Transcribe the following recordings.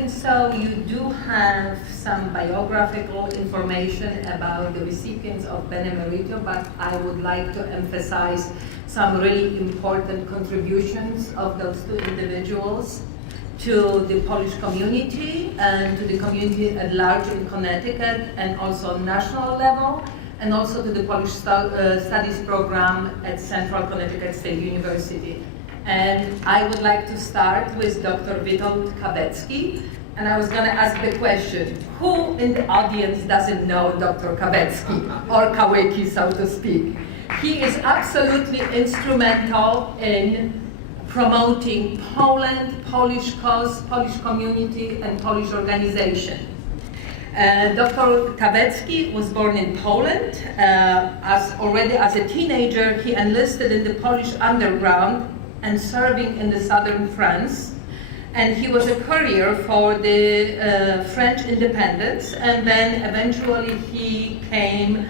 doing so, you do have some biographical information about the recipients of Benemerito, but I would like to emphasize some really important contributions of those two individuals to the Polish community and to the community at large in Connecticut, and also on national level, and also to the Polish Studies program at Central Connecticut State University. And I would like to start with Dr. Witold Kawecki. And I was going to ask the question, who in the audience doesn't know Dr. Kawecki, or Kawecki, so to speak? He is absolutely instrumental in promoting Poland, Polish cause, Polish community, and Polish organization. Dr. Kawecki was born in Poland. Already as a teenager, he enlisted in the Polish underground and serving in the southern France. And he was a courier for the French independence, and then eventually he came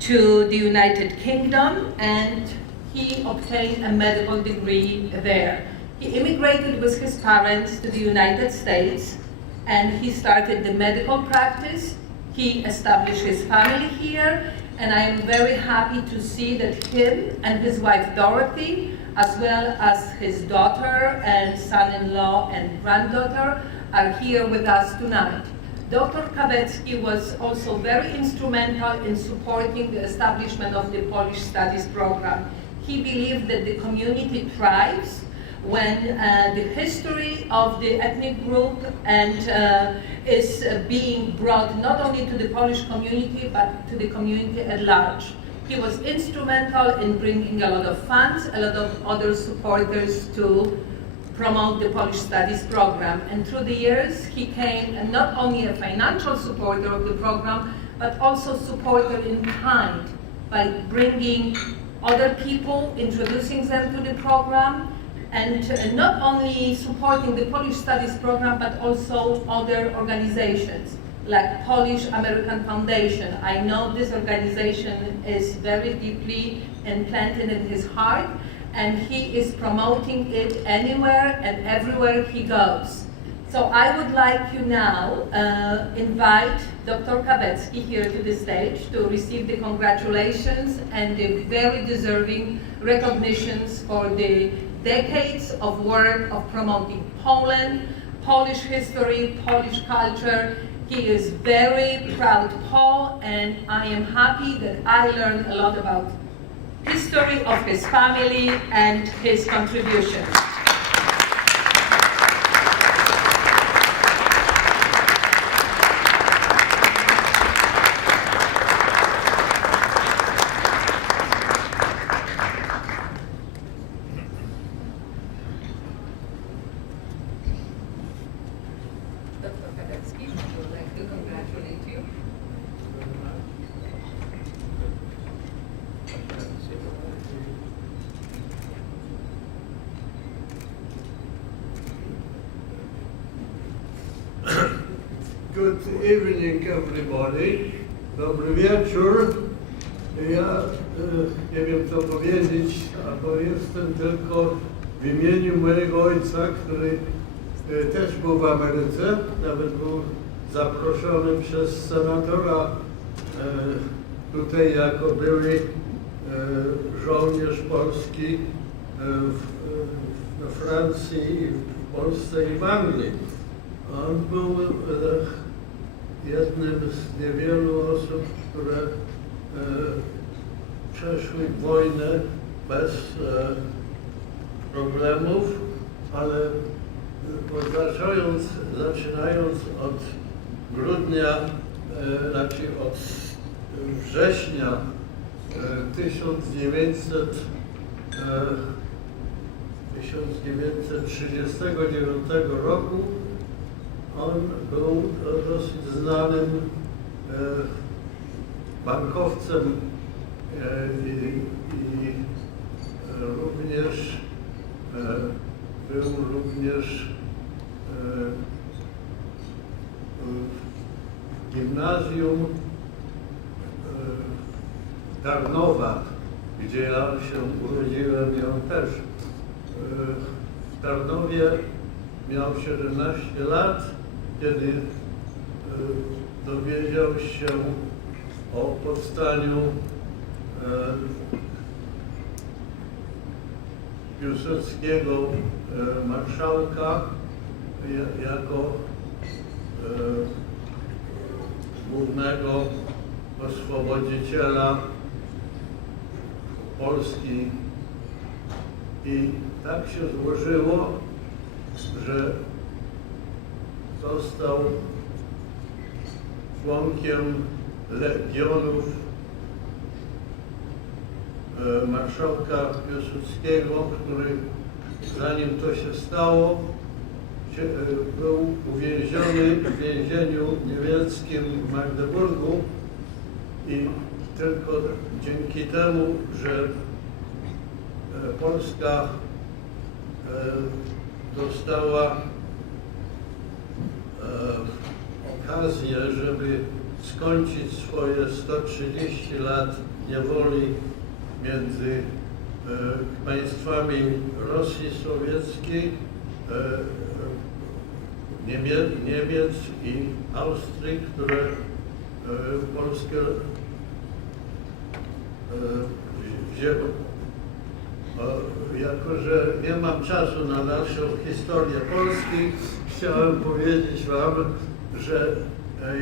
to the United Kingdom and he obtained a medical degree there. He immigrated with his parents to the United States and he started the medical practice. He established his family here, and I am very happy to see that him and his wife Dorothy, as well as his daughter and son-in-law and granddaughter, are here with us tonight. Dr. Kawecki was also very instrumental in supporting the establishment of the Polish Studies program. He believed that the community thrives when the history of the ethnic group is being brought not only to the Polish community, but to the community at large. He was instrumental in bringing a lot of funds, a lot of other supporters to promote the Polish Studies program. And through the years, he came not only a financial supporter of the program, but also supporter in kind by bringing other people, introducing them to the program, and not only supporting the Polish Studies program, but also other organizations like Polish American Foundation. I know this organization is very deeply implanted in his heart, and he is promoting it anywhere and everywhere he goes. So I would like you now invite Dr. Kawecki here to the stage to receive the congratulations and the very deserving recognitions for the decades of work of promoting Poland, Polish history, Polish culture. He is very proud Pole, and I am happy that I learned a lot about history of his family and his contributions. Good evening, everybody. Dobry wieczór. Ja nie wiem, co powiedzieć, bo jestem tylko w imieniu mojego ojca, który też był w Ameryce, nawet był zaproszony przez senatora tutaj jako były żołnierz polski we Francji, w Polsce i w Anglii. On był jednym z niewielu osób, które przeszły wojnę bez problemów, ale zaczynając od grudnia, znaczy od września 1939 roku, on był dosyć znanym bankowcem i również był również w gimnazjum Tarnowa, gdzie ja się urodziłem, i on też w Tarnowie miał 17 lat kiedy dowiedział się o powstaniu Piłsudskiego marszałka jako głównego oswobodziciela Polski. I tak się złożyło, że został członkiem legionów marszałka Piłsudskiego, który, zanim to się stało, był uwięziony w więzieniu niemieckim w Magdeburgu i tylko dzięki temu, że Polska dostała okazję, żeby skończyć swoje 130 lat niewoli między państwami Rosji Sowieckiej, Niemiec i Austrii, które Polskę wzięły. Jako że nie mam czasu na dalszą historię Polski, chciałem powiedzieć Wam, że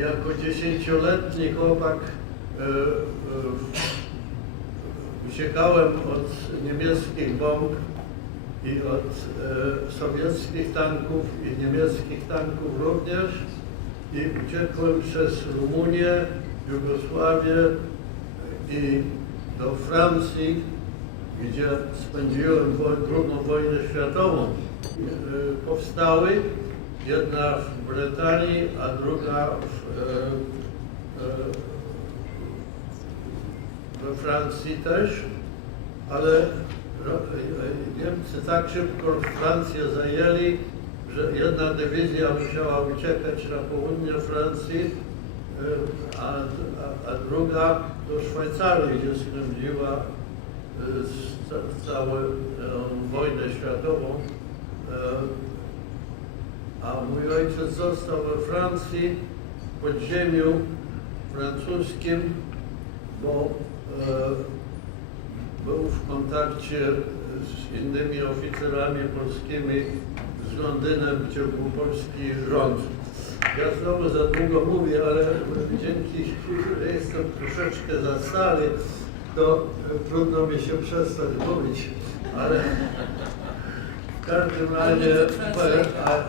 jako 10-letni chłopak uciekałem od niemieckich bomb i od sowieckich tanków i niemieckich tanków również i uciekłem przez Rumunię, Jugosławię i do Francji, gdzie spędziłem II wojnę światową. Powstały, jedna w Brytanii, a druga we Francji też, ale Niemcy tak szybko Francję zajęli, że jedna dywizja musiała uciekać na południe Francji, a druga do Szwajcarii, gdzie spędziła całą wojnę światową. A mój ojciec został we Francji, w podziemiu francuskim, bo był w kontakcie z innymi oficerami polskimi z Londynem, gdzie był polski rząd. Ja znowu za długo mówię, ale dzięki, że jestem troszeczkę za stary, to trudno mi się przestać mówić, ale w każdym razie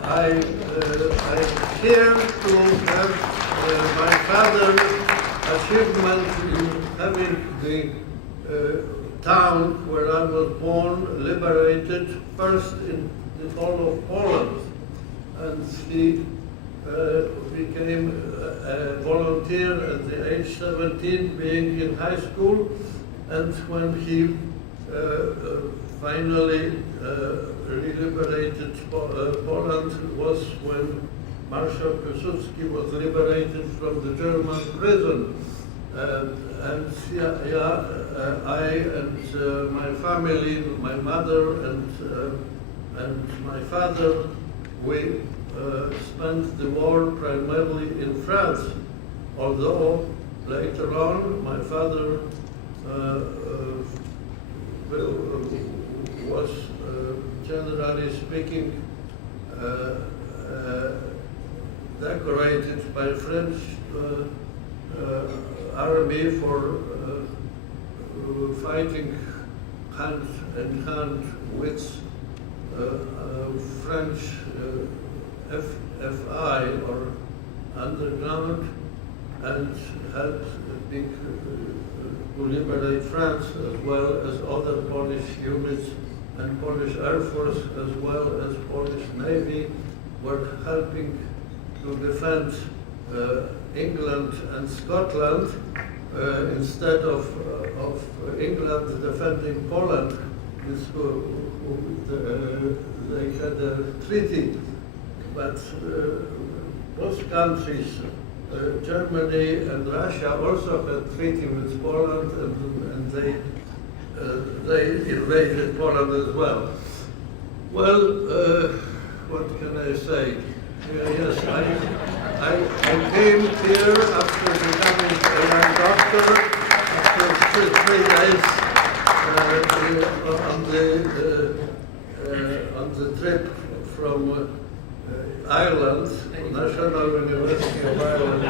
I here to have my father's achievement in having the town where I was born liberated first in the whole of Poland, and he became a volunteer at the age 17, being in high school, and when he finally liberated Poland was when Marshal Piłsudski was liberated from the German prison. And I and my family, my mother and my father, we spent the war primarily in France, although later on my father was, generally speaking, decorated by French army for fighting hand in hand with French FI or underground, and helped to liberate France as well as other Polish units, and Polish Air Force as well as Polish Navy were helping to defend England and Scotland instead of England defending Poland. They had a treaty, but both countries, Germany and Russia, also had treaty with Poland, and they invaded Poland as well. Well, what can I say? Yes, I came here after becoming a young doctor, after 3 days on the trip from Ireland, National University of Ireland,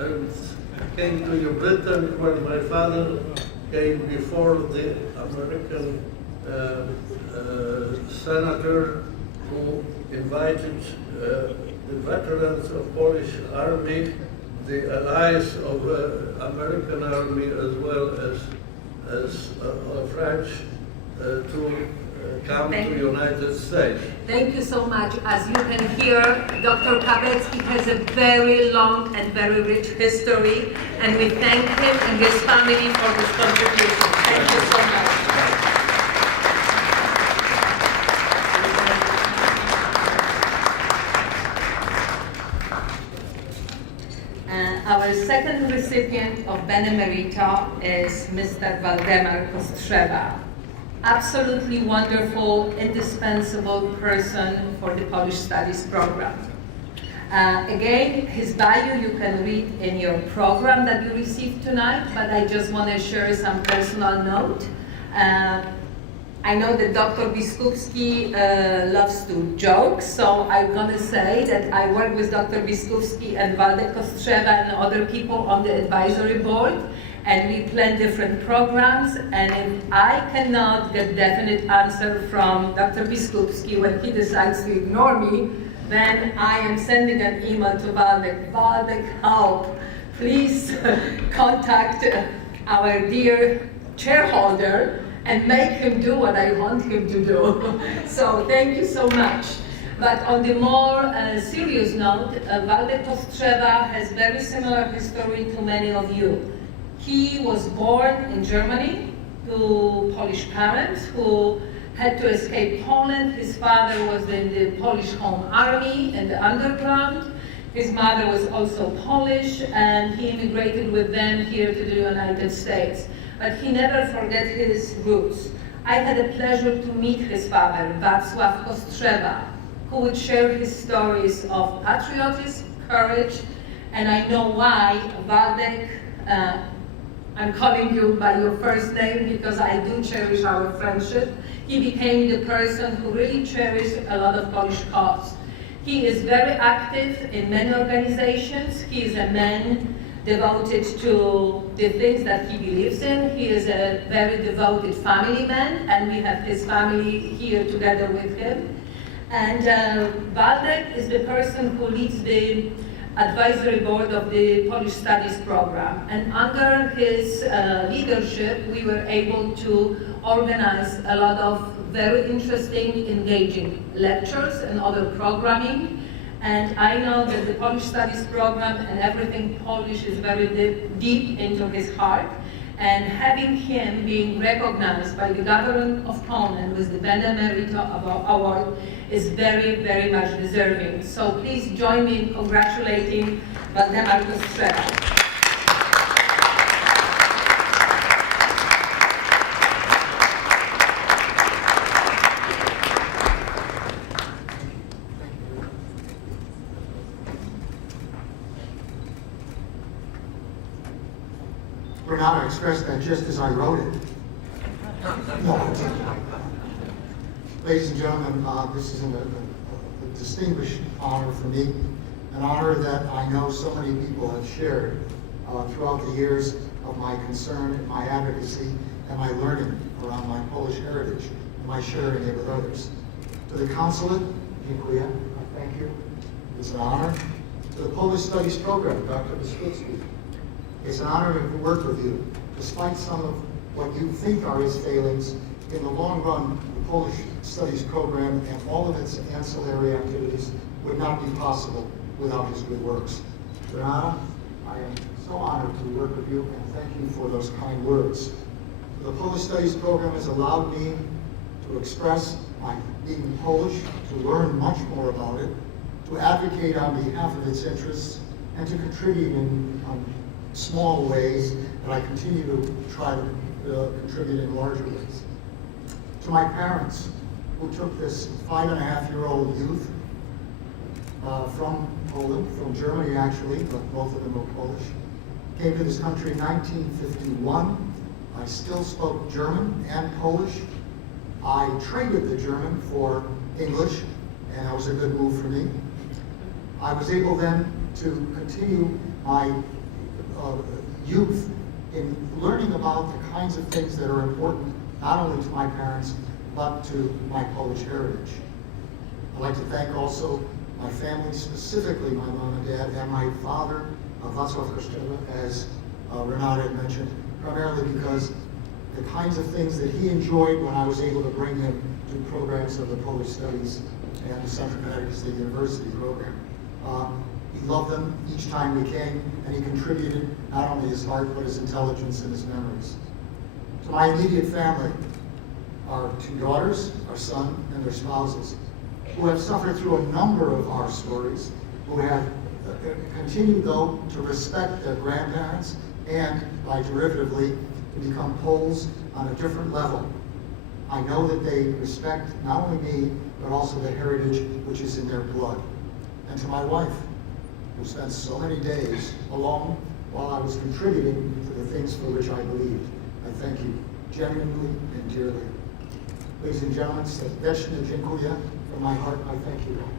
and came to New Britain when my father came before the American senator who invited the veterans of Polish Army, the allies of American Army as well as French, to come to United States. Thank you so much. As you can hear, Dr. Kabecki has a very long and very rich history, and we thank him and his family for his contribution. Thank you so much. Our second recipient of Benemerita is Mr. Waldemar Kostrzewa. Absolutely wonderful, indispensable person for the Polish Studies program. Again, his bio you can read in your program that you received tonight, but I just want to share some personal note. I know that Dr. Biskupski loves to joke, so I'm going to say that I work with Dr. Biskupski and Waldek Kostrzewa and other people on the advisory board, and we plan different programs, and if I cannot get definite answer from Dr. Biskupski when he decides to ignore me, then I am sending an email to Waldek. Waldek, help, please contact our dear shareholder and make him do what I want him to do. So thank you so much. But on the more serious note, Waldek Kostrzewa has very similar history to many of you. He was born in Germany to Polish parents who had to escape Poland. His father was in the Polish Home Army in the underground. His mother was also Polish, and he immigrated with them here to the United States. But he never forgot his roots. I had the pleasure to meet his father, Wacław Kostrzewa, who would share his stories of patriotism, courage, and I know why. Waldek, I'm calling you by your first name because I do cherish our friendship. He became the person who really cherished a lot of Polish cause. He is very active in many organizations. He is a man devoted to the things that he believes in. He is a very devoted family man, and we have his family here together with him. And Waldek is the person who leads the advisory board of the Polish Studies program. And under his leadership, we were able to organize a lot of very interesting, engaging lectures and other programming. And I know that the Polish Studies program and everything Polish is very deep into his heart. And having him being recognized by the government of Poland with the Benemerita Award is very, very much deserving. So please join me in congratulating Waldemar Kostrzewa. Renata expressed that just as I wrote it. No. Ladies and gentlemen, this is a distinguished honor for me, an honor that I know so many people have shared throughout the years of my concern and my advocacy and my learning around my Polish heritage and my sharing it with others. To the consulate, dziękuję, I thank you. It's an honor. To the Polish Studies program, Dr. Biskupski. It's an honor to work with you. Despite some of what you think are his failings, in the long run, the Polish Studies program and all of its ancillary activities would not be possible without his good works. Renata, I am so honored to work with you, and thank you for those kind words. The Polish Studies program has allowed me to express my being Polish, to learn much more about it, to advocate on behalf of its interests, and to contribute in small ways, and I continue to try to contribute in larger ways. To my parents, who took this 5.5-year-old youth from Poland, from Germany actually, but both of them were Polish. Came to this country in 1951. I still spoke German and Polish. I traded the German for English, and that was a good move for me. I was able then to continue my youth in learning about the kinds of things that are important not only to my parents, but to my Polish heritage. I'd like to thank also my family, specifically my mom and dad, and my father, Wacław Kościelba, as Renata had mentioned, primarily because the kinds of things that he enjoyed when I was able to bring him to programs of the Polish Studies and the Central Connecticut State University program. He loved them each time we came, and he contributed not only his heart, but his intelligence and his memories. To my immediate family, our 2 daughters, our son, and their spouses, who have suffered through a number of our stories, who have continued, though, to respect their grandparents, and, by derivatively, to become Poles on a different level. I know that they respect not only me, but also the heritage which is in their blood. And to my wife, who spent so many days alone while I was contributing to the things for which I believed. I thank you genuinely and dearly. Ladies and gentlemen, serdeczne dziękuję. From my heart, I thank you all.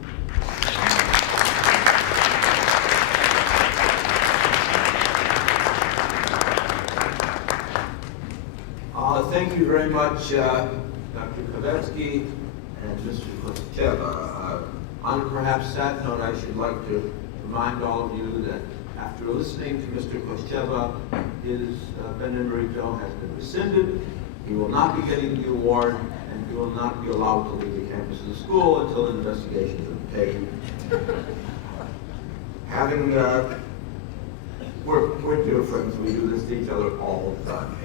Thank you very much, Dr. Kowalski and Mr. Kościelba. On a perhaps sad note, I should like to remind all of you that after listening to Mr. Kościelba, his benemerito has been rescinded. He will not be getting the award, and he will not be allowed to leave the campus of the school until investigations are taken. Having, we're dear friends. We do this to each other all the time.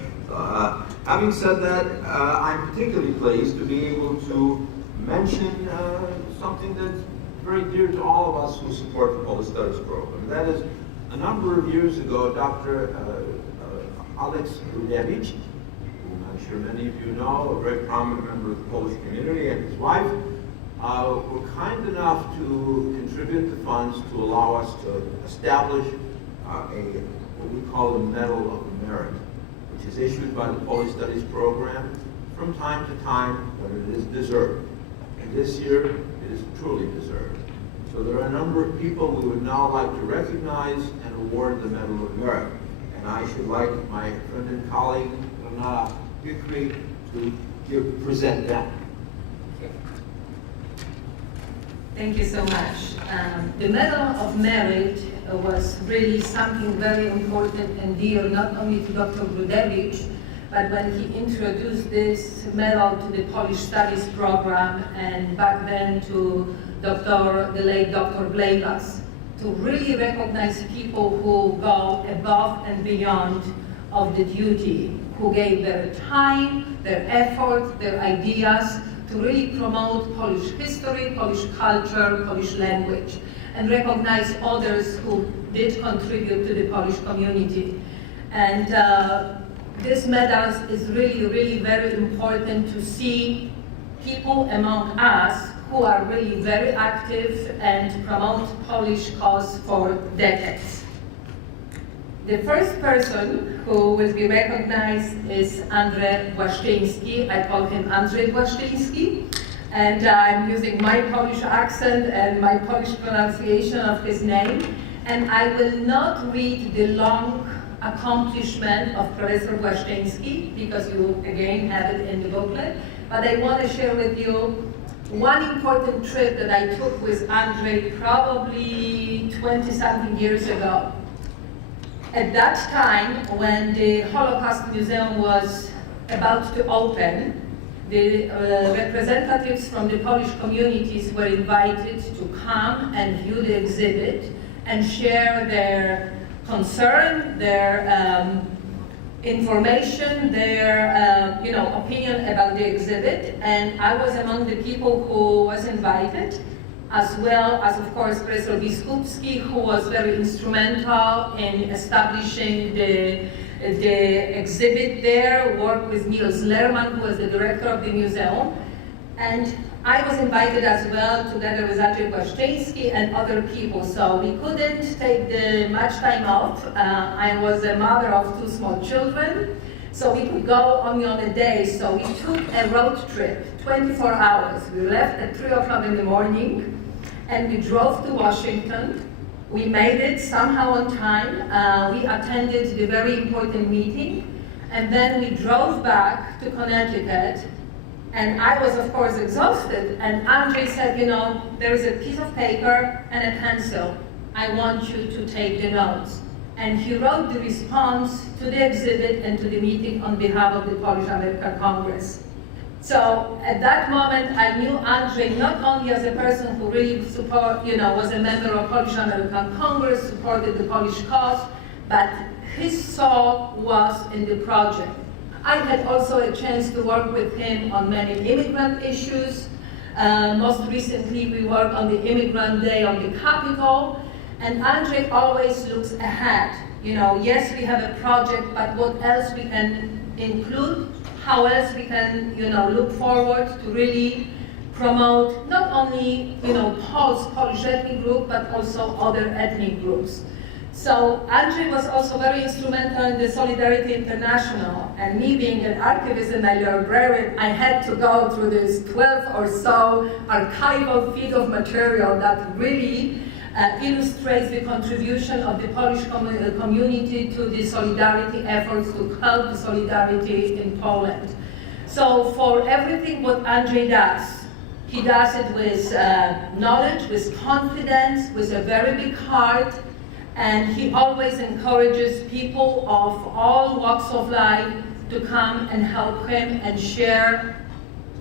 Having said that, I'm particularly pleased to be able to mention something that's very dear to all of us who support the Polish Studies program. That is, a number of years ago, Dr. Alex Rudewicz, whom I'm sure many of you know, a very prominent member of the Polish community, and his wife, were kind enough to contribute the funds to allow us to establish what we call the Medal of Merit, which is issued by the Polish Studies program from time to time when it is deserved. And this year, it is truly deserved. So there are a number of people we would now like to recognize and award the Medal of Merit. And I should like my friend and colleague, Renata Bükri, to present that. Thank you so much. The Medal of Merit was really something very important and dear not only to Dr. Rudewicz, but when he introduced this medal to the Polish Studies program, and back then to the late Dr. Blejwas, to really recognize people who go above and beyond of the duty, who gave their time, their effort, their ideas to really promote Polish history, Polish culture, Polish language, and recognize others who did contribute to the Polish community. And this medal is really, really very important to see people among us who are really very active and promote Polish cause for decades. The first person who will be recognized is Andrzej Błaszczyński. I call him Andrzej Błaszczyński, and I'm using my Polish accent and my Polish pronunciation of his name. And I will not read the long accomplishment of Professor Błaszczyński, because you again have it in the booklet, but I want to share with you one important trip that I took with Andrzej probably 20-something years ago. At that time, when the Holocaust Museum was about to open, the representatives from the Polish communities were invited to come and view the exhibit and share their concern, their information, their opinion about the exhibit. And I was among the people who was invited, as well as, of course, Professor Biskupski, who was very instrumental in establishing the exhibit there, worked with Niels Lerman, who was the director of the museum. And I was invited as well, together with Andrzej Błaszczyński and other people, so we couldn't take much time off. I was a mother of 2 small children, so we could go only on a day. So we took a road trip, 24 hours. We left at 3 o'clock in the morning, and we drove to Washington. We made it somehow on time. We attended the very important meeting, and then we drove back to Connecticut. And I was, of course, exhausted. And Andrzej said, you know, there is a piece of paper and a pencil. I want you to take the notes. And he wrote the response to the exhibit and to the meeting on behalf of the Polish American Congress. So at that moment, I knew Andrzej not only as a person who really was a member of Polish American Congress, supported the Polish cause, but his soul was in the project. I had also a chance to work with him on many immigrant issues. Most recently, we worked on the Immigrant Day on the Capitol, and Andrzej always looks ahead. You know, yes, we have a project, but what else we can include? How else we can, look forward to really promote not only, Polish ethnic group, but also other ethnic groups. So Andrzej was also very instrumental in the Solidarity International, and me being an archivist and a librarian, I had to go through this 12 or so archival feet of material that really illustrates the contribution of the Polish community to the solidarity efforts to help the solidarity in Poland. So for everything what Andrzej does, he does it with knowledge, with confidence, with a very big heart, and he always encourages people of all walks of life to come and help him and share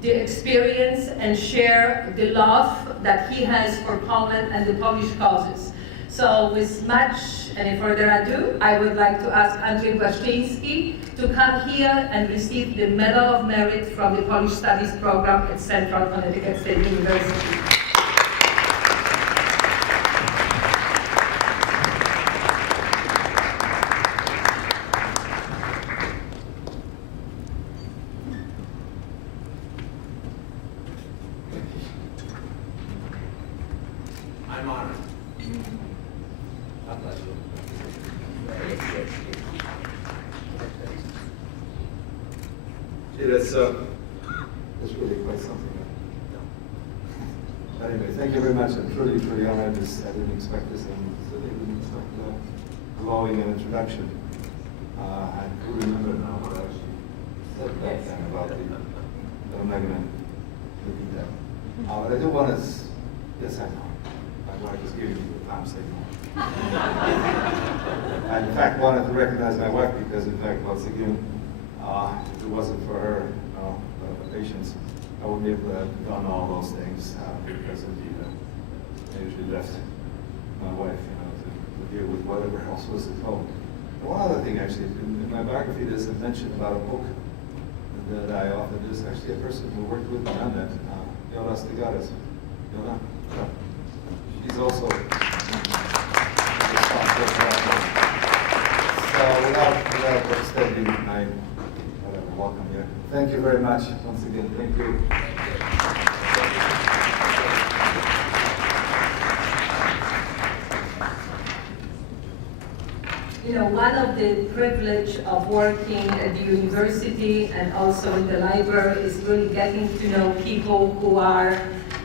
the experience and share the love that he has for Poland and the Polish causes. So with much any further ado, I would like to ask Andrzej Błaszczyński to come here and receive the Medal of Merit from the Polish Studies program at Central Connecticut State University. I'm honored. God bless you. That's really quite something. Anyway, thank you very much. I'm truly honored. I didn't expect this, and certainly didn't expect a glowing introduction. I do remember now what I actually said back then about but I'm not going to repeat that. But I do want to, yes, I know. I was giving you the time signal. I, in fact, wanted to recognize my wife because, in fact, once again, if it wasn't for her patience, I wouldn't be able to have done all those things because of I usually left my wife, to deal with whatever else was at home. One other thing, actually, in my biography, there's a mention about a book that I authored. There's actually a person who worked with me on that, Yola Stigares. Yola? No. She's also responsible for that. So without extending my welcome you. Thank you very much once again. Thank you. One of the privilege of working at the university and also in the library is really getting to know people who are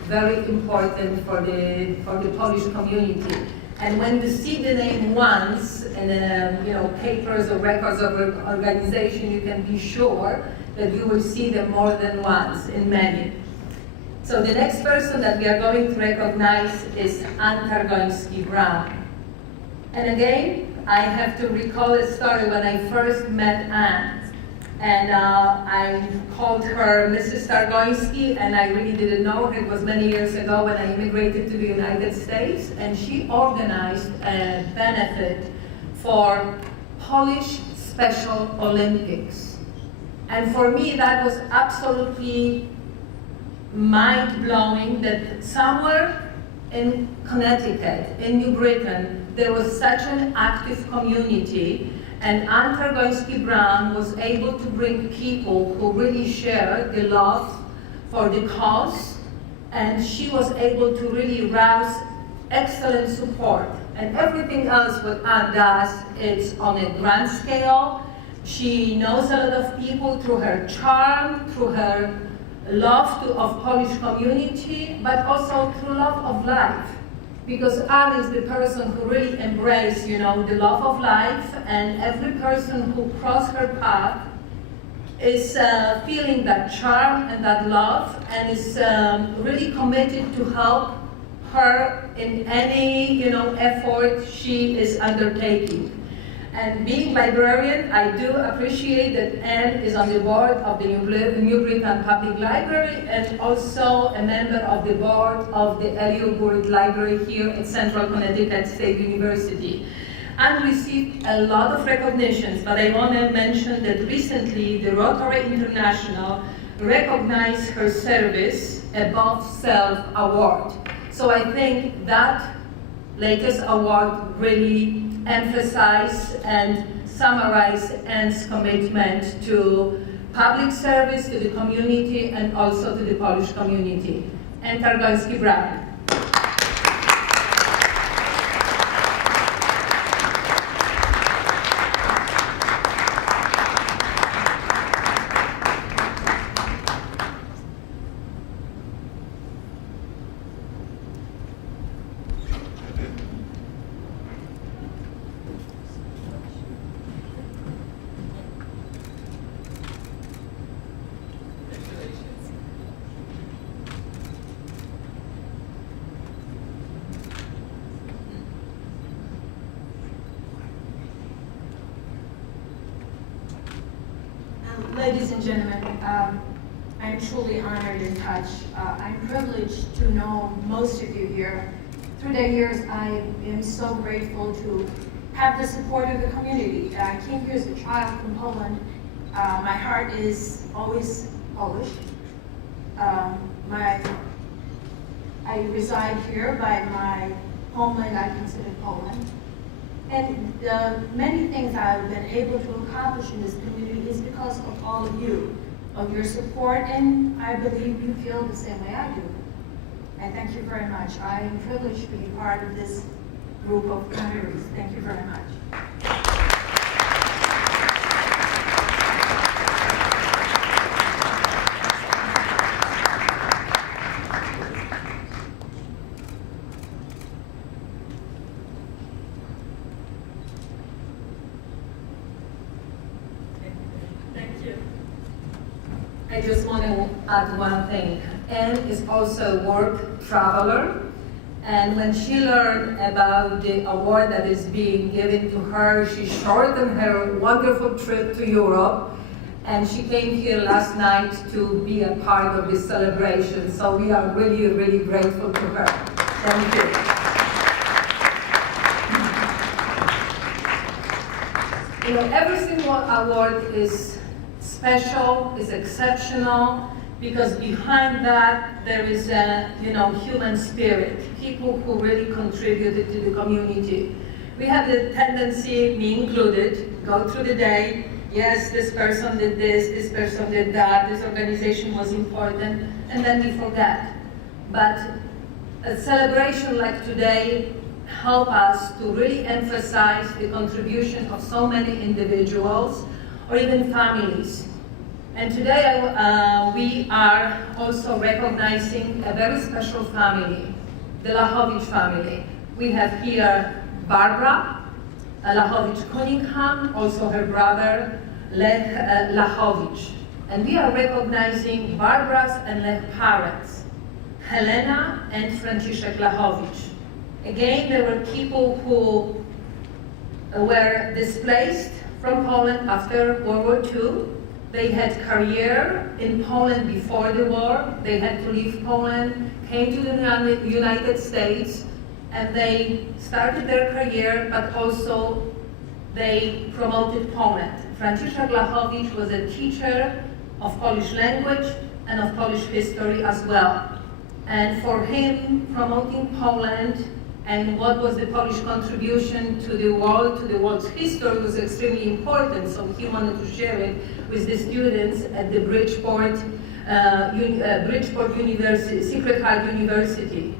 very important for the Polish community. And when you see the name once in papers or records of an organization, you can be sure that you will see them more than once in many. So the next person that we are going to recognize is Anne Targoński-Brown. And again, I have to recall a story when I first met Anne. And I called her Mrs. Targoński, and I really didn't know her. It was many years ago when I immigrated to the United States, and she organized a benefit for Polish Special Olympics. And for me, that was absolutely mind-blowing that somewhere in Connecticut, in New Britain, there was such an active community, and Anne Targoński-Brown was able to bring people who really share the love for the cause and she was able to really rouse excellent support. And everything else what Anne does, it's on a grand scale. She knows a lot of people through her charm, through her love of Polish community, but also through love of life. Because Anne is the person who really embraced, the love of life, and every person who crossed her path is feeling that charm and that love, and is really committed to help her in any, effort she is undertaking. And being librarian, I do appreciate that Anne is on the board of the New Britain Public Library and also a member of the board of the Elio Burritt Library here at Central Connecticut State University. Anne received a lot of recognitions, but I want to mention that recently the Rotary International recognized her service above self award. So I think that latest award really emphasized and summarized Anne's commitment to public service, to the community, and also to the Polish community. Anne Targoński-Brown. Ladies and gentlemen, I'm truly honored and touched. I'm privileged to know most of you here. Through the years, I am so grateful to have the support of the community. I came here as a child from Poland. My heart is always Polish. I reside here, but my homeland I consider Poland. And many things I've been able to accomplish in this community is because of all of you, of your support, and I believe you feel the same way I do. And thank you very much. I am privileged to be part of this group of honorees. Thank you very much. I just want to add one thing. Anne is also a work traveler, and when she learned about the award that is being given to her, she shortened her wonderful trip to Europe, and she came here last night to be a part of this celebration. So we are really, really grateful to her. Thank you. Every single award is special, is exceptional, because behind that there is a human spirit, people who really contributed to the community. We have the tendency, me included, go through the day, yes, this person did this person did that, this organization was important, and then we forget. But a celebration like today help us to really emphasize the contribution of so many individuals or even families. And today we are also recognizing a very special family, the Lachowicz family. We have here Barbara Lachowicz-Cunningham, also her brother Lech Lachowicz. And we are recognizing Barbara's and Lech's parents, Helena and Franciszek Lachowicz. Again, there were people who were displaced from Poland after World War II. They had career in Poland before the war. They had to leave Poland, came to the United States, and they started their career, but also they promoted Poland. Franciszek Lachowicz was a teacher of Polish language and of Polish history as well. And for him, promoting Poland and what was the Polish contribution to the world's history was extremely important, so he wanted to share it with the students at the Bridgeport Bridgeport University, Sacred Heart University.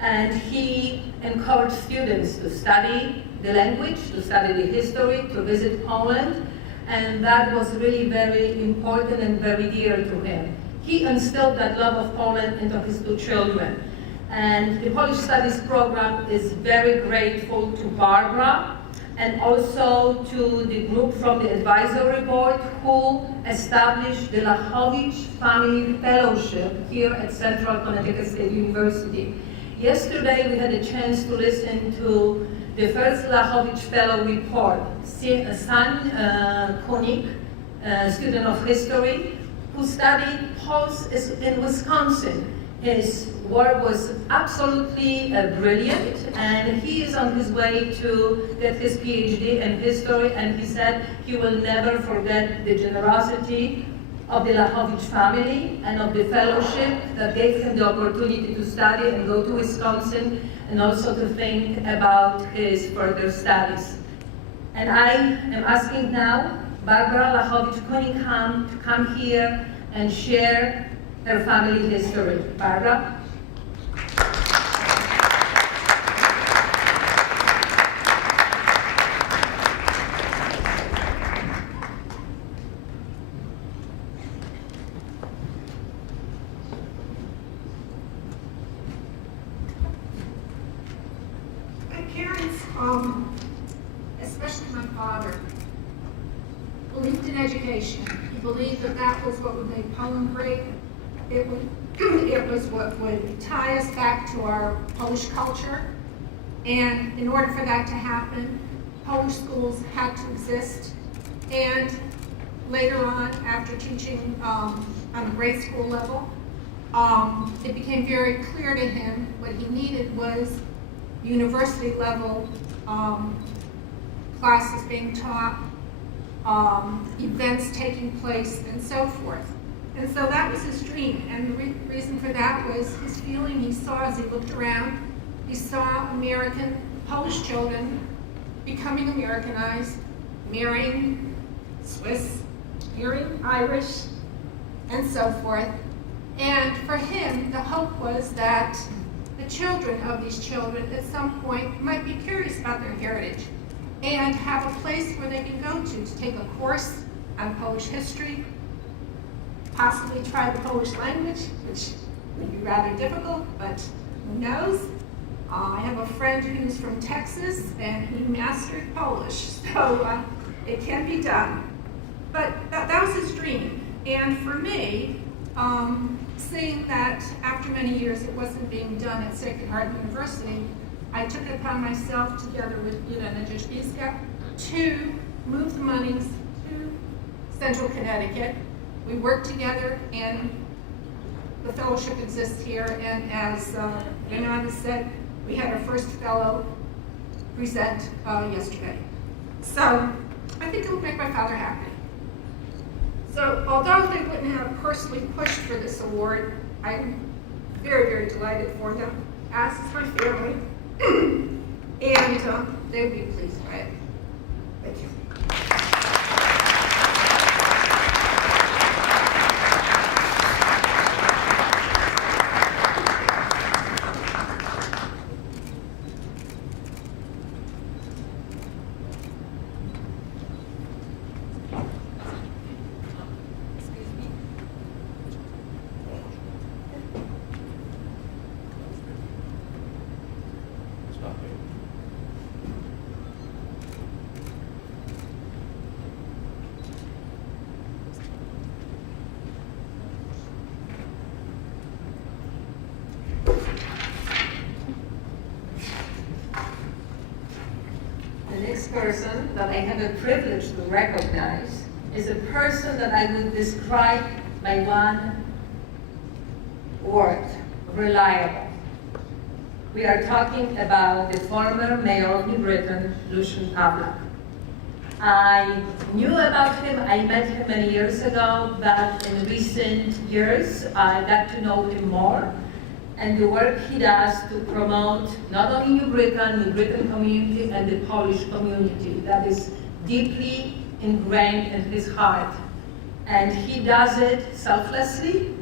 And he encouraged students to study the language, to study the history, to visit Poland, and that was really very important and very dear to him. He instilled that love of Poland into his two children. And the Polish Studies program is very grateful to Barbara and also to the group from the advisory board who established the Lachowicz Family Fellowship here at Central Connecticut State University. Yesterday we had a chance to listen to the first Lachowicz Fellow report. San Koenig, a student of history, who studied Poles in Wisconsin. His work was absolutely brilliant, and he is on his way to get his PhD in history, and he said he will never forget the generosity of the Lachowicz family and of the fellowship that gave him the opportunity to study and go to Wisconsin and also to think about his further studies. And I am asking now Barbara Lachowicz-Cunningham to come here and share her family history. Barbara? My parents, especially my father, believed in education. He believed that that was what would make Poland great. It was what would tie us back to our Polish culture. And in order for that to happen, Polish schools had to exist. And later on, after teaching on the grade school level, it became very clear to him what he needed was university level classes being taught, events taking place, and so forth. And so that was his dream, and the reason for that was his feeling he saw as he looked around. He saw Polish children becoming Americanized, marrying Swiss, marrying Irish, and so forth. And for him, the hope was that the children of these children at some point might be curious about their heritage and have a place where they can go to take a course on Polish history, possibly try the Polish language, which would be rather difficult, but who knows? I have a friend who's from Texas, and he mastered Polish, so it can be done. But that was his dream. And for me, seeing that after many years it wasn't being done at Sacred Heart University, I took it upon myself, together with Elena Jaśpiska, to move the monies to Central Connecticut. We worked together, and the fellowship exists here, and as Renata said, we had our first fellow present yesterday. So I think it would make my father happy. So although they wouldn't have personally pushed for this award, I'm very, very delighted for them, as is my family, and they would be pleased by it. Thank you. The next person that I have a privilege to recognize is a person that I would describe by one word: reliable. We are talking about the former mayor of New Britain, Lucien Pawlak. I knew about him, I met him many years ago, but in recent years I got to know him more, and the work he does to promote not only New Britain community and the Polish community that is deeply ingrained in his heart. And he does it selflessly.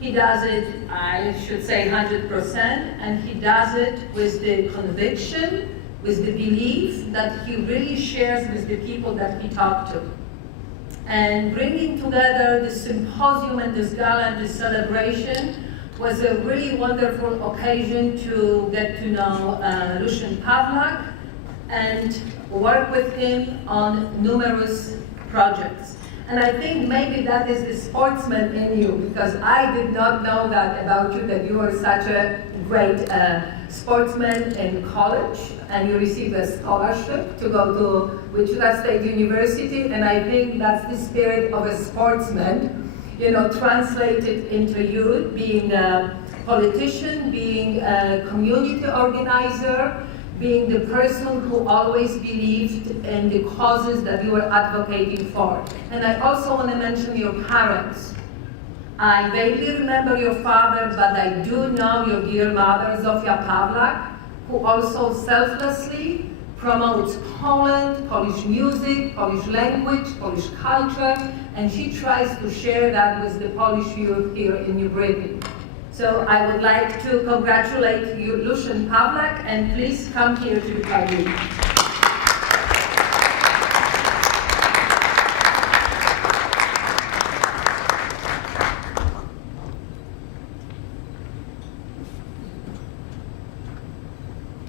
He does it, I should say, 100%, and he does it with the conviction, with the belief that he really shares with the people that he talked to. And bringing together this symposium and this gala and this celebration was a really wonderful occasion to get to know Lucien Pawlak and work with him on numerous projects. And I think maybe that is the sportsman in you, because I did not know that about you, that you were such a great sportsman in college, and you received a scholarship to go to Wichita State University, and I think that's the spirit of a sportsman, translated into you, being a politician, being a community organizer, being the person who always believed in the causes that you were advocating for. And I also want to mention your parents. I vaguely remember your father, but I do know your dear mother, Zofia Pawlak, who also selflessly promotes Poland, Polish music, Polish language, Polish culture, and she tries to share that with the Polish youth here in New Britain. So I would like to congratulate you, Lucien Pawlak, and please come here to the podium.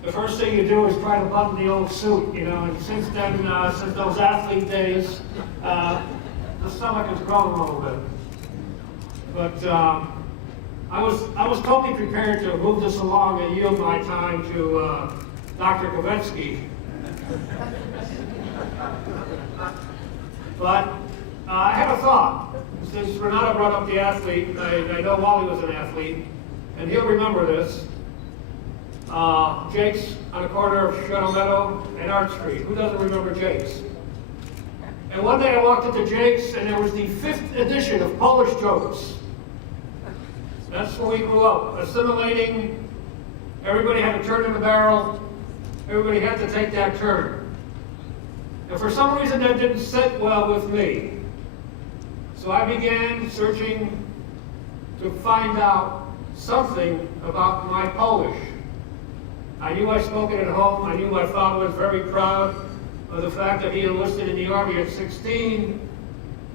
The first thing you do is try to button the old suit, and since then, since those athlete days, the stomach has grown a little bit. But I was totally prepared to move this along and yield my time to Dr. Kovetsky. But I had a thought. Since Renata brought up the athlete, I know Wally was an athlete, and he'll remember this. Jake's on the corner of Shadow Meadow and Art Street. Who doesn't remember Jake's? And one day I walked into Jake's, and there was the 5th edition of Polish Jokes. That's where we grew up, assimilating. Everybody had a turn in the barrel. Everybody had to take that turn. And for some reason that didn't sit well with me. So I began searching to find out something about my Polish. I knew I spoke it at home. I knew my father was very proud of the fact that he enlisted in the Army at 16.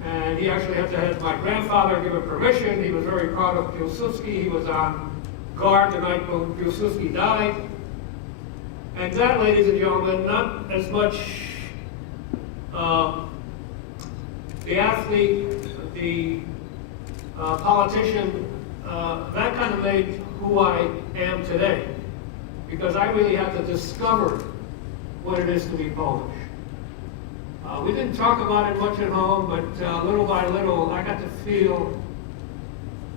And he actually had to have my grandfather give him permission. He was very proud of Piłsudski. He was on guard the night when Piłsudski died. And that, ladies and gentlemen, not as much the athlete, the politician, that kind of made who I am today. Because I really had to discover what it is to be Polish. We didn't talk about it much at home, but little by little, I got to feel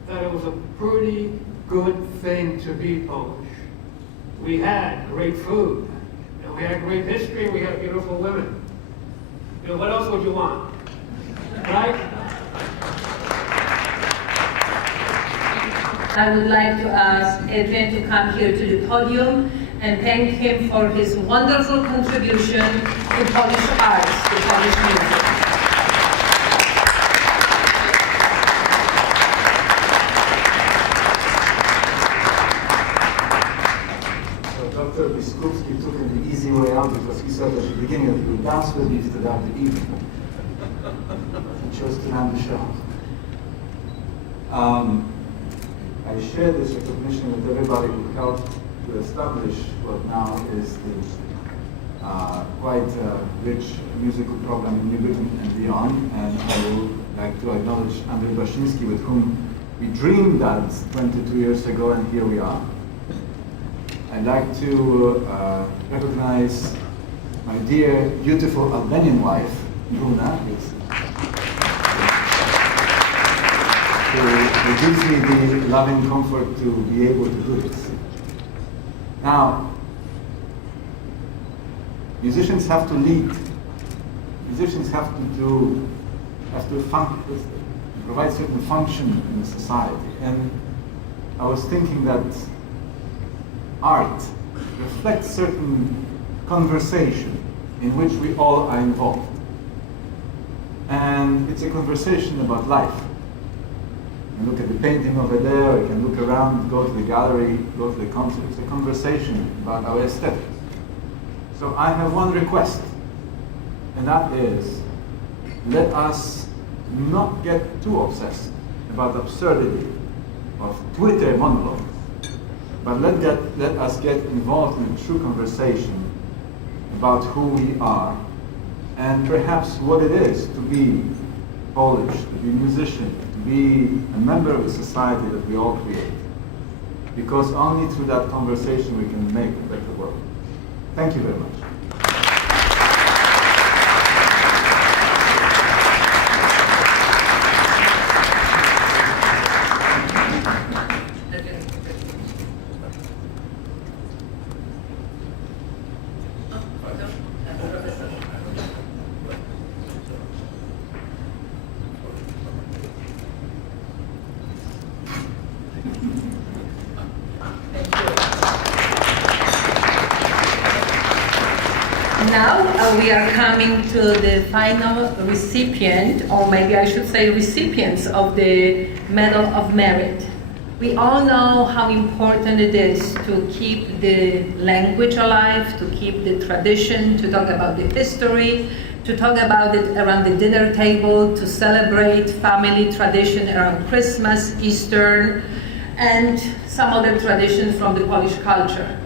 that it was a pretty good thing to be Polish. We had great food, and we had great history, and we had beautiful women. What else would you want? Right? I would like to ask Adrian to come here to the podium and thank him for his wonderful contribution to Polish arts, to Polish music. So Dr. Biskupski took the easy way out because he said at the beginning that he would dance with me throughout the evening. He chose to end the show. I share this recognition with everybody who helped to establish what now is the quite rich musical program in New Britain and beyond. And I would like to acknowledge Andrzej Baszyński, with whom we dreamed that 22 years ago, and here we are. I'd like to recognize my dear, beautiful Albanian wife, Bruna, who gives me the loving comfort to be able to do this. Now, musicians have to lead. Musicians have to provide certain function in the society. And I was thinking that art reflects certain conversation in which we all are involved. and it's a conversation about life. You look at the painting over there, you can look around, go to the gallery, go to the concert. It's a conversation about our aesthetics. So I have one request, and that is, let us not get too obsessed about absurdity of Twitter monologues, but let us get involved in a true conversation about who we are, and perhaps what it is to be Polish, to be a musician, to be a member of a society that we all create. Because only through that conversation we can make a better world. Thank you very much. Now we are coming to the final recipient, or maybe I should say recipients of the Medal of Merit. We all know how important it is to keep the language alive, to keep the tradition, to talk about the history, to talk about it around the dinner table, to celebrate family tradition around Christmas, Easter, and some other traditions from the Polish culture.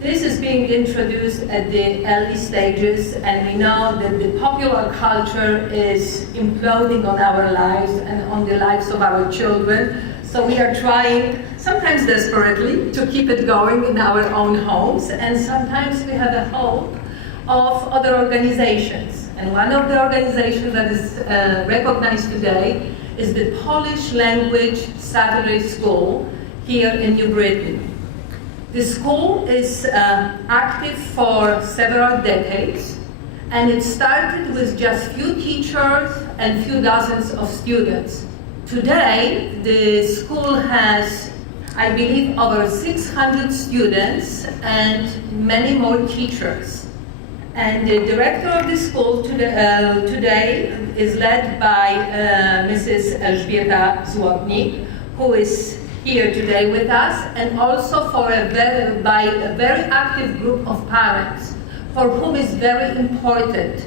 This is being introduced at the early stages, and we know that the popular culture is imploding on our lives and on the lives of our children. So we are trying, sometimes desperately, to keep it going in our own homes, and sometimes we have a hope of other organizations. And one of the organizations that is recognized today is the Polish Language Saturday School here in New Britain. The school is active for several decades, and it started with just few teachers and few dozens of students. Today, the school has, I believe, over 600 students and many more teachers. And the director of the school today is led by Mrs. Elżbieta Złotnik, who is here today with us, and also by a very active group of parents for whom it's very important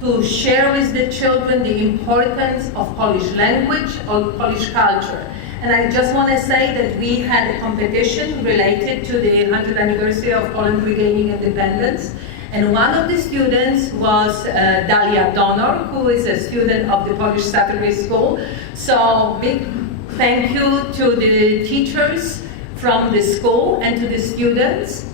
to share with the children the importance of Polish language or Polish culture. And I just want to say that we had a competition related to the 100th anniversary of Poland regaining independence. And one of the students was Dalia Donor, who is a student of the Polish Saturday School. So big thank you to the teachers from the school and to the students.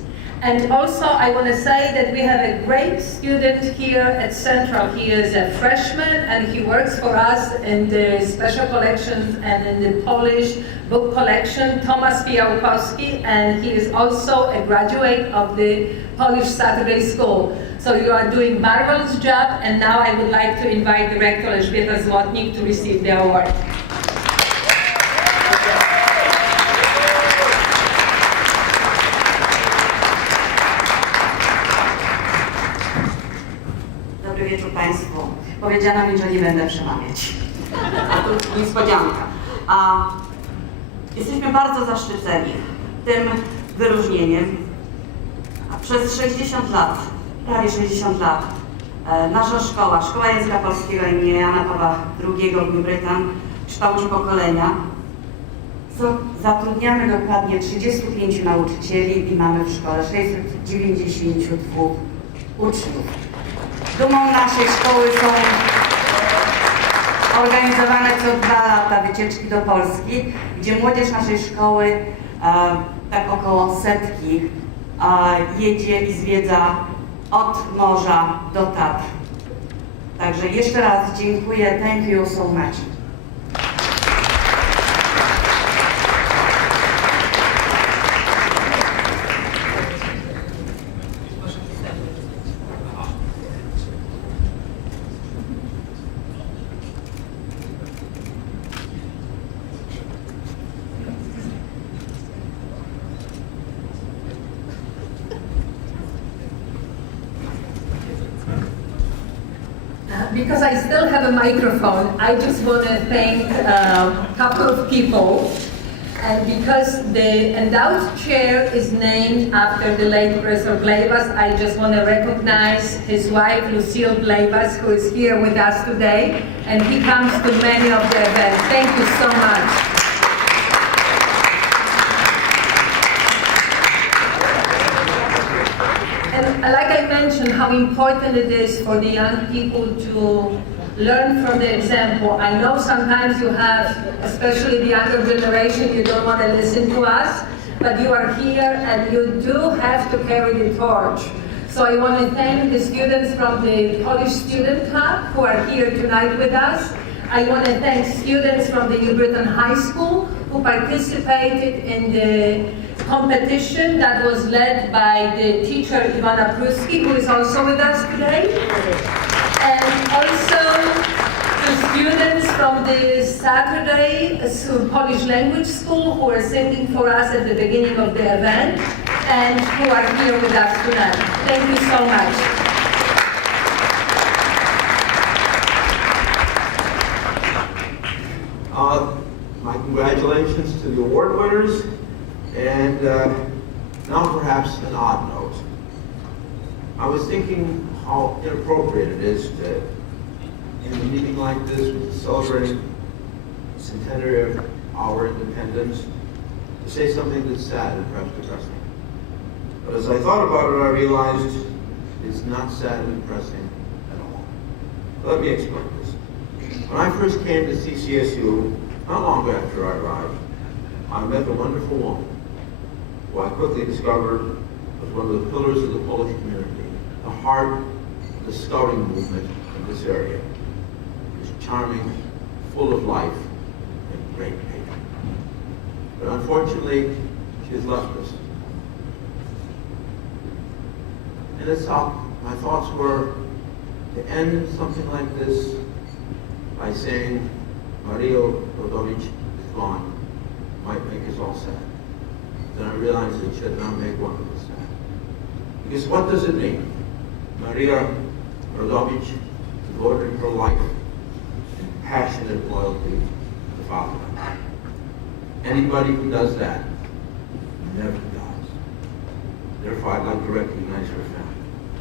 And also I want to say that we have a great student here at Central. He is a freshman and he works for us in the special collections and in the Polish book collection, Tomasz Pijałkowski, and he is also a graduate of the Polish Saturday School. So you are doing marvelous job, and now I would like to invite Director Elżbieta Złotnik to receive the award. Dobry wieczór Państwu. Powiedziano mi, że nie będę przemawiać. A tu niespodzianka. Jesteśmy bardzo zaszczyceni tym wyróżnieniem. Przez 60 lat, prawie 60 lat, nasza szkoła, Szkoła Języka Polskiego im. Jana Pawła II w New Britain kształci pokolenia. Zatrudniamy dokładnie 35 nauczycieli i mamy w szkole 692 uczniów. Dumą naszej szkoły są organizowane co 2 lata wycieczki do Polski, gdzie młodzież naszej szkoły, tak około 100, jedzie i zwiedza od morza do Tatr. Także jeszcze raz dziękuję. Thank you so much. because I still have a microphone, I just want to thank a couple of people. And because the endowed chair is named after the late Professor Bleibas, I just want to recognize his wife, Lucille Bleibas, who is here with us today. And he comes to many of the events. Thank you so much. And like I mentioned, how important it is for the young people to learn from the example. I know sometimes you have, especially the younger generation, you don't want to listen to us, but you are here and you do have to carry the torch. So I want to thank the students from the Polish Student Club who are here tonight with us. I want to thank students from the New Britain High School who participated in the competition that was led by the teacher Ivana Pruski, who is also with us today. And also to students from the Saturday Polish Language School who are singing for us at the beginning of the event and who are here with us tonight. Thank you so much. My congratulations to the award winners, and now perhaps an odd note. I was thinking how inappropriate it is to, in a meeting like this, celebrating the centenary of our independence, to say something that's sad and perhaps depressing. But as I thought about it, I realized it's not sad and depressing at all. Let me explain this. When I first came to CCSU, not long after I arrived, I met a wonderful woman who I quickly discovered was one of the pillars of the Polish community, the heart of the scouting movement in this area. She was charming, full of life, and great patron. But unfortunately, she has left us. And it's my thoughts were to end something like this by saying Maria Rodovich is gone might make us all sad. Then I realized it should not make one of us sad. Because what does it mean? Maria Rodovich devoted her life in passionate loyalty to the fatherland. Anybody who does that never dies. Therefore, I'd like to recognize her family.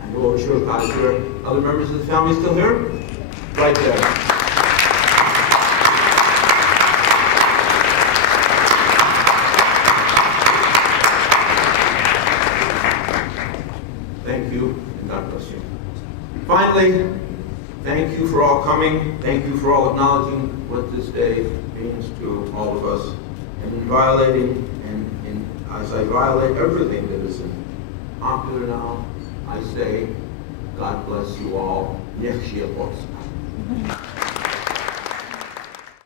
I know sure if there are other members of the family still here? Right there. Thank you, and God bless you. Finally, thank you for all coming. Thank you for all acknowledging what this day means to all of us. And in violating, as I violate everything that is popular now, I say, God bless you all. Niech żyje Polska.